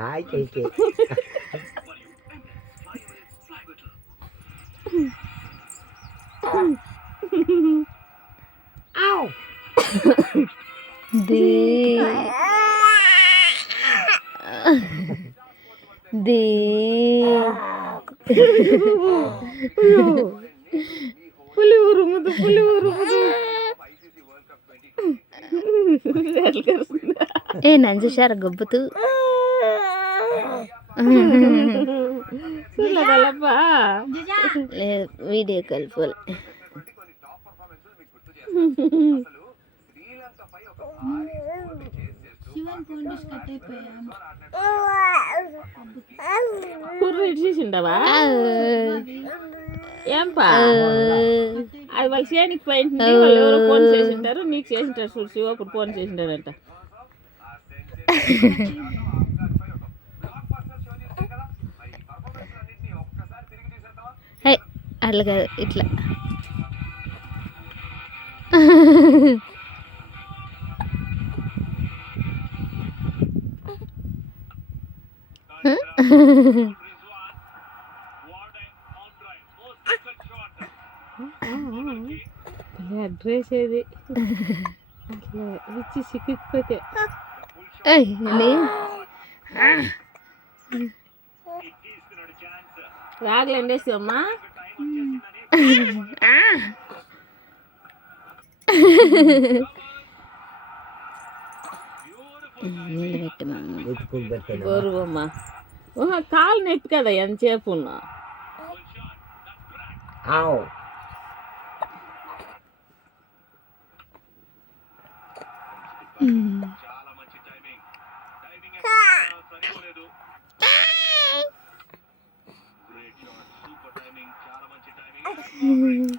ఆయితే they they పులి ఉరుముదు పులి ఉరుముదు ఏ నన్ను చూశారు గొబ్బుతూ చూడగలప్పా వీడియో కాల్ ఫోన్ కుర్ర ఇచ్చేసిండవా ఏంపా అది వాళ్ళు చేయనికి పోయింది వాళ్ళు ఎవరో ఫోన్ చేసింటారు నీకు చేసింటారు చూడు శివ అప్పుడు ఫోన్ చేసింటారంట అట్లా కాదు ఇట్లా డ్రెస్ ఏది అట్లా ఇచ్చి సిక్కిపోతే రాగలు ఎండేస్తామ్మా గోరువమ్మ కాలు నొప్పి కదా ఎంతసేపు ఉన్నా